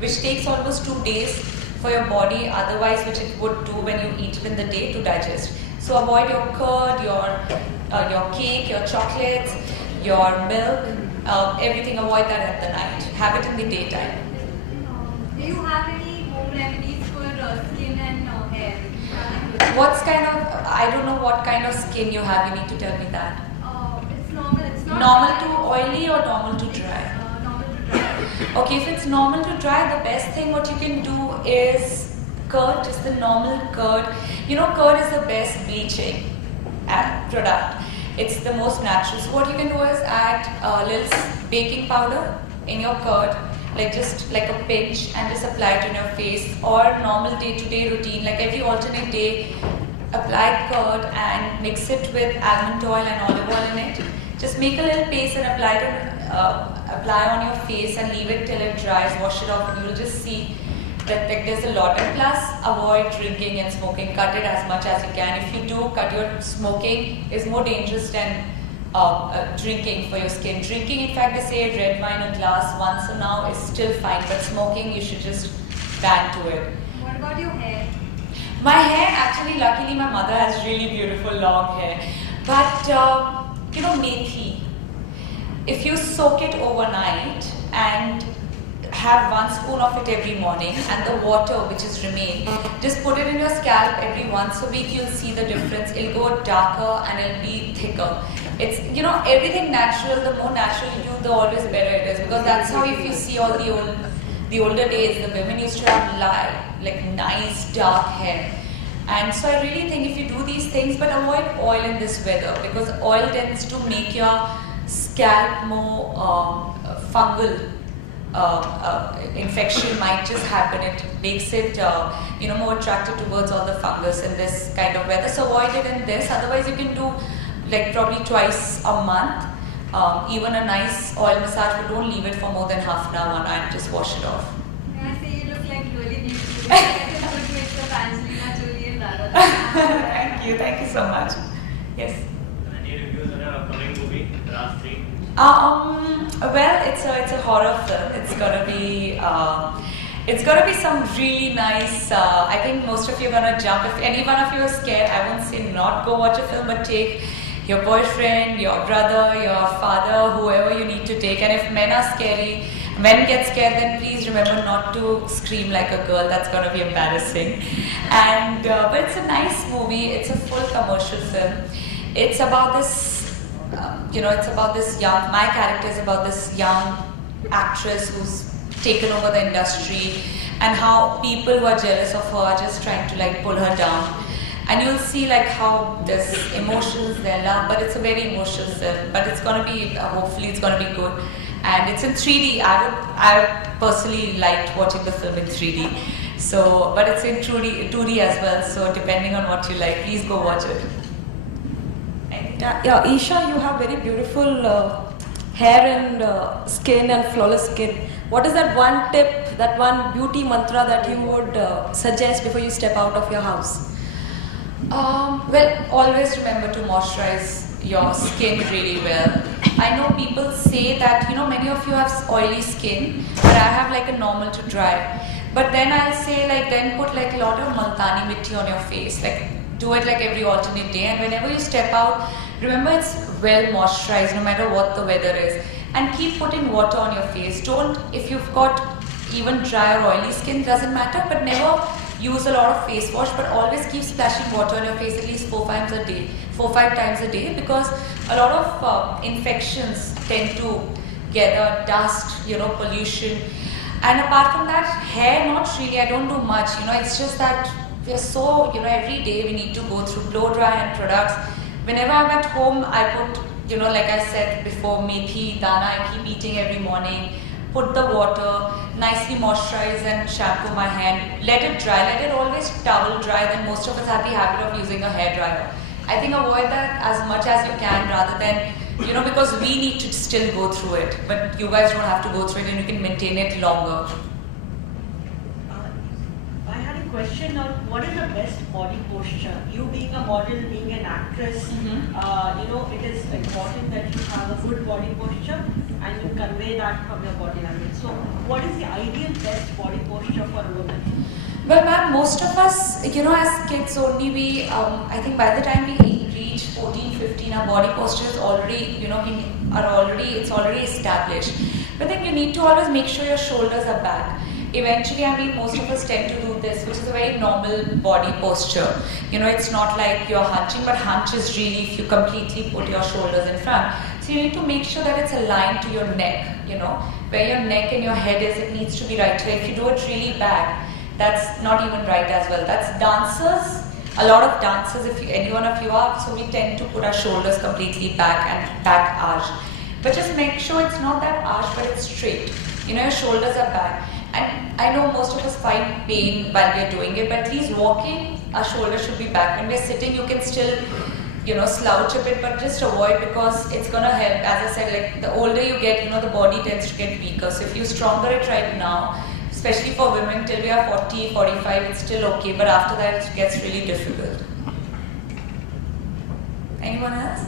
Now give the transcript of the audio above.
which takes almost 2 days for your body, otherwise which it would do when you eat it in the day to digest. So avoid your curd, your cake, your chocolates, your milk, everything. Avoid that at the night. Have it in the daytime. Do you have any home remedies for skin and hair? What's kind of, I don't know what kind of skin you have. You need to tell me that. It's normal. It's not Normal dry. to oily or normal to dry? Normal to dry. Okay, if it's normal to dry, the best thing what you can do is curd, just the normal curd. You know, curd is the best bleaching product. It's the most natural. So what you can do is add a little baking powder in your curd, like just like a pinch, and just apply it on your face, or normal day-to-day routine, like every alternate day, apply curd and mix it with almond oil and olive oil in it. Just make a little paste and apply on your face and leave it till it dries. Wash it off, and you'll just see that there's a lot. And plus, avoid drinking and smoking. Cut it as much as you can. If you do, cut your smoking is more dangerous than drinking for your skin. Drinking, in fact, they say red wine a glass once an hour is still fine, but smoking you should just ban to it. What about your hair? My hair, actually, luckily my mother has really beautiful long hair. But you know, methi, if you soak it overnight and have 1 spoon of it every morning, and the water which is remain, just put it in your scalp every once a week, you'll see the difference. It'll go darker and it'll be thicker. It's, you know, everything natural, the more natural you do, the always better it is, because that's how, if you see all the older days, the women used to have like nice dark hair. And so I really think if you do these things, but avoid oil in this weather, because oil tends to make your scalp more fungal. Infection might just happen. It makes it more attracted towards all the fungus in this kind of weather. So avoid it in this. Otherwise, you can do like probably twice a month, even a nice oil massage, but don't leave it for more than half an hour, 1 hour, and just wash it off. Can I say you look like really beautiful? I can put you with the Angelina Jolie and Lara. Thank you so much. Yes. Any reviews on your upcoming movie, Raj 3? Well, it's a horror film. It's gonna be some really nice. I think most of you are gonna jump. If any one of you are scared, I won't say not go watch a film, but take your boyfriend, your brother, your father, whoever you need to take. And if men are scary, men get scared, then please remember not to scream like a girl. That's gonna be embarrassing. And but it's a nice movie. It's a full commercial film. It's about this. It's about this young. My character is about this young actress who's taken over the industry, and how people who are jealous of her are just trying to like pull her down. And you'll see like how there's emotions, there's love, but it's a very emotional film. But it's gonna be, hopefully, it's gonna be good. And it's in 3D. I personally liked watching the film in 3D. So, but it's in 2D as well. So depending on what you like, please go watch it. Yeah, Isha, you have very beautiful hair and skin and flawless skin. What is that one tip, that one beauty mantra that you would suggest before you step out of your house? Well, always remember to moisturize your skin really well. I know people say that, many of you have oily skin, but I have like a normal to dry. But then I'll say then put like a lot of multani mitti on your face. Like do it like every alternate day, and whenever you step out, remember it's well moisturized no matter what the weather is. And keep putting water on your face. Don't, if you've got even dry or oily skin, doesn't matter, but never use a lot of face wash, but always keep splashing water on your face at least 4 5 times a day, because a lot of infections tend to gather, dust, pollution. And apart from that, hair, not really, I don't do much, it's just that we're so, every day we need to go through blow dry and products. Whenever I'm at home, I put, like I said before, methi, dana, I keep eating every morning. Put the water, nicely moisturize and shampoo my hand. Let it dry, let it always towel dry. Then most of us have the habit of using a hair dryer. I think avoid that as much as you can, rather than, because we need to still go through it. But you guys don't have to go through it, and you can maintain it longer. I had a question on what is the best body posture? You being a model, being an actress, it is important that you have a good body posture. and you convey that from your body language. So, what is the ideal best body posture for a woman? Well, ma'am, most of us, as kids only, I think by the time we reach 14, 15, our body posture is already, it's already established. But then you need to always make sure your shoulders are back. Eventually, most of us tend to do this, which is a very normal body posture. It's not like you're hunching, but hunch is really if you completely put your shoulders in front. So you need to make sure that it's aligned to your neck, where your neck and your head is, it needs to be right here. If you do it really back, that's not even right as well. That's dancers. A lot of dancers, if any one of you are, so we tend to put our shoulders completely back and back arch. But just make sure it's not that arch, but it's straight. Your shoulders are back. And I know most of us find pain while we're doing it, but at least walking, our shoulders should be back. When we're sitting, you can still, slouch a bit, but just avoid because it's going to help. As I said, like the older you get, the body tends to get weaker. So if you're stronger it right now, especially for women, till we are 40, 45, it's still okay. But after that, it gets really difficult. Anyone else?